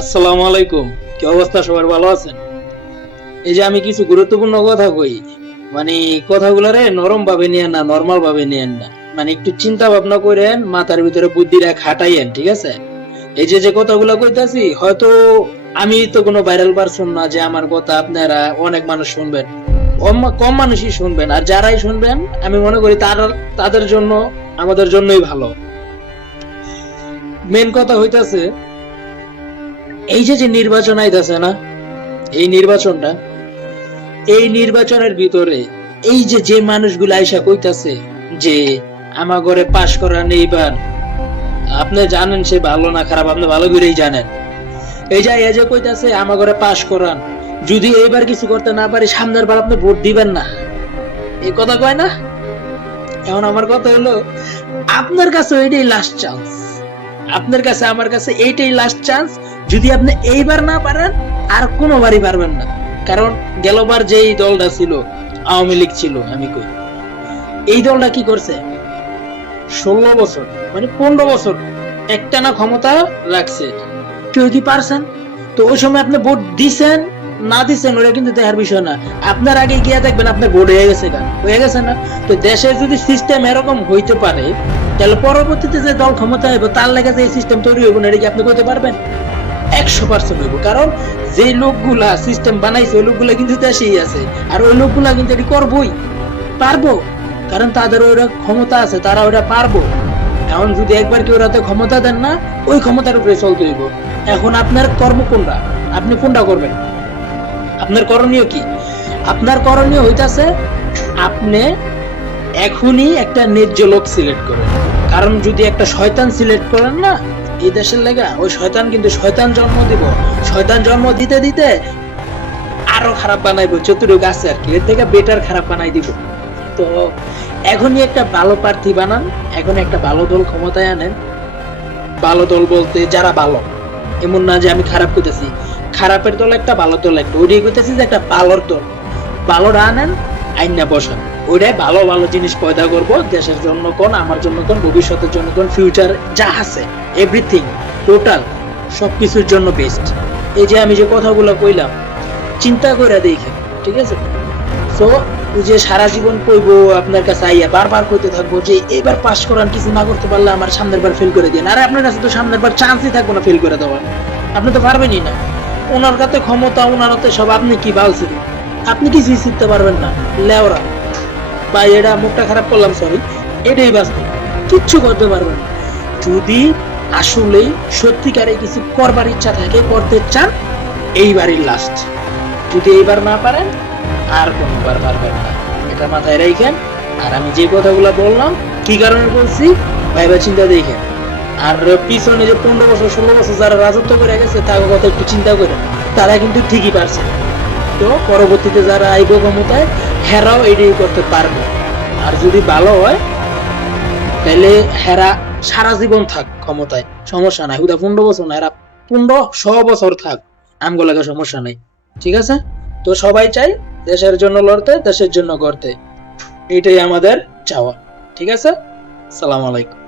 আসসালামু আলাইকুম। কি অবস্থা, সবার ভালো আছেন? এই যে আমি কিছু গুরুত্বপূর্ণ কথা কই, মানে কথাগুলারে নরম ভাবে নিয়েন না, নরমাল ভাবে নিয়েন না। মানে একটু চিন্তা ভাবনা করেন, মাথার ভিতরে বুদ্ধিটা খাটাইয়েন, ঠিক আছে? এই যে যে কথাগুলা কইতাছি, হয়তো আমি তো কোনো ভাইরাল পারসন না যে আমার কথা আপনারা অনেক মানুষ শুনবেন। কম মানুষই শুনবেন, আর যারাই শুনবেন আমি মনে করি তাদের জন্য, আমাদের জন্যই ভালো। মেন কথা হইতাছে, এই যে যে নির্বাচন আইতাছে না, এই নির্বাচনটা, এই নির্বাচনের ভিতরে এই যে যে মানুষগুলো আইসা কইতাছে যে আমার ঘরে পাশ করা নেইবার, আপনি জানেন সে ভালো না খারাপ, আপনি ভালো করেই জানেন। এই যে কইতাছে আমার ঘরে পাশ করান, যদি এইবার কিছু করতে না পারি সামনের বার আপনি ভোট দিবেন না, এই কথা কয় না? এখন আমার কথা হলো, আপনার কাছে এইটাই লাস্ট চান্স, আপনার কাছে আমার কাছে এইটাই লাস্ট চান্স। যদি আপনি এইবার না পারেন, আর কোনোবারই পারবেন না। কারণ গেলবার যেই দলটা ছিল, আওয়ামী লীগ ছিল, আমি কই এই দলটা কি করছে, 16 বছর মানে 15 বছর একটানা ক্ষমতা রাখছে। কেউ কি পারছেন? তো ওই সময় আপনি ভোট দিছেন না দিছেন ওরা কিন্তু দেখার বিষয় না। আপনার আগে গিয়ে দেখবেন আপনার ভোট হয়ে গেছে, হয়ে গেছে না? তো দেশের যদি সিস্টেম এরকম হইতে পারে, তাহলে পরবর্তীতে যে দল ক্ষমতা হইব তার লেগে যে সিস্টেম তৈরি হইব না, এটা কি আপনি করতে পারবেন? 100% হইব। কারণ যে লোকগুলা সিস্টেম বানাইছে ওই লোকগুলা কিন্তু দেশেই আছে, আর ওই লোকগুলা কিন্তু এটি করবই, পারবো। কারণ তাদের ওরা ক্ষমতা আছে, তারা ওরা পারবো। এখন যদি একবার কেউ রাতে ক্ষমতা দেন না, ওই ক্ষমতার উপরে চলতে হইব। এখন আপনার কর্ম কোনটা, আপনি কোনটা করবেন? আপনার করণীয় কি? আপনার করণীয় হইতাছে, আপনি এখনই একটা ন্যায্য লোক সিলেক্ট করেন। কারণ যদি একটা শয়তান সিলেক্ট করেন না এই দেশের লেগা, ওই শয়তান কিন্তু শয়তান জন্ম দিব। শয়তান জন্ম দিতে দিতে আরো খারাপ বানাইবো, চতুর্দিকে আছে আর কি, এর থেকে বেটার খারাপ বানাই দিব। তো এখনই একটা ভালো প্রার্থী বানান, এখন একটা ভালো দল ক্ষমতায় আনেন। ভালো দল বলতে যারা ভালো, এমন না যে আমি খারাপ করতেছি, খারাপের দল একটা, ভালো দল একটা, ওইটাই করতেছি যে একটা ভালোর দল। ভালোরা আনেন, আইনা বসান, ওইটাই ভালো ভালো জিনিস পয়দা করবো দেশের জন্য কোন, আমার জন্য কোন, ভবিষ্যতের জন্য কোন, ফিউচার যা আছে এভরিথিং টোটাল সবকিছুর জন্য বেস্ট। এই যে আমি যে কথাগুলো কইলাম, চিন্তা করে দেখেন, ঠিক আছে? সো যে সারা জীবন কইবো আপনার কাছে আইয়া বারবার কইতে থাকবো যে এবার পাস করান, কিছু না করতে পারলে আমার সামনের বার ফেল করে দেন, আরে আপনার কাছে তো সামনের বার চান্সই থাকবো না ফেল করে দেওয়ার, আপনি তো পারবেনই না। ওনার কাছে ক্ষমতা, ওনার হাতে সব, আপনি কি বালছেন? আপনি কিছুই শিখতে পারবেন না, লেওরা বা এটা মুখটা খারাপ করলাম, সরি, এটাই বাস্তব। কিচ্ছু করতে পারবেন না। যদি আসলেই সত্যিকারে কিছু করবার ইচ্ছা থাকে, করতে চান, এইবারই লাস্ট। যদি এইবার না পারেন, আর কোনবার পারবেন না, এটা মাথায় রাখেন। আর আমি যে কথাগুলো বললাম কি কারণে বলছি ভাইবা চিন্তা দেখেন। আর পিছনে যে 15 বছর 16 বছর যারা রাজত্ব করে গেছে তার কথা একটু চিন্তা করেন, তারা কিন্তু ঠিকই পারছে। তো পরবর্তীতে যারা আইব ক্ষমতায়, হেরাও এটাই করতে পারবে। আর যদি ভালো হয়, তাহলে হেরা সারা জীবন থাক ক্ষমতায়, সমস্যা নাই। হুদা 15 বছর না, এরা 1500 বছর থাক, আমগো লাগা সমস্যা নাই, ঠিক আছে? তো সবাই চাই দেশের জন্য লড়তে, দেশের জন্য করতে, এটাই আমাদের চাওয়া, ঠিক আছে? সালাম আলাইকুম।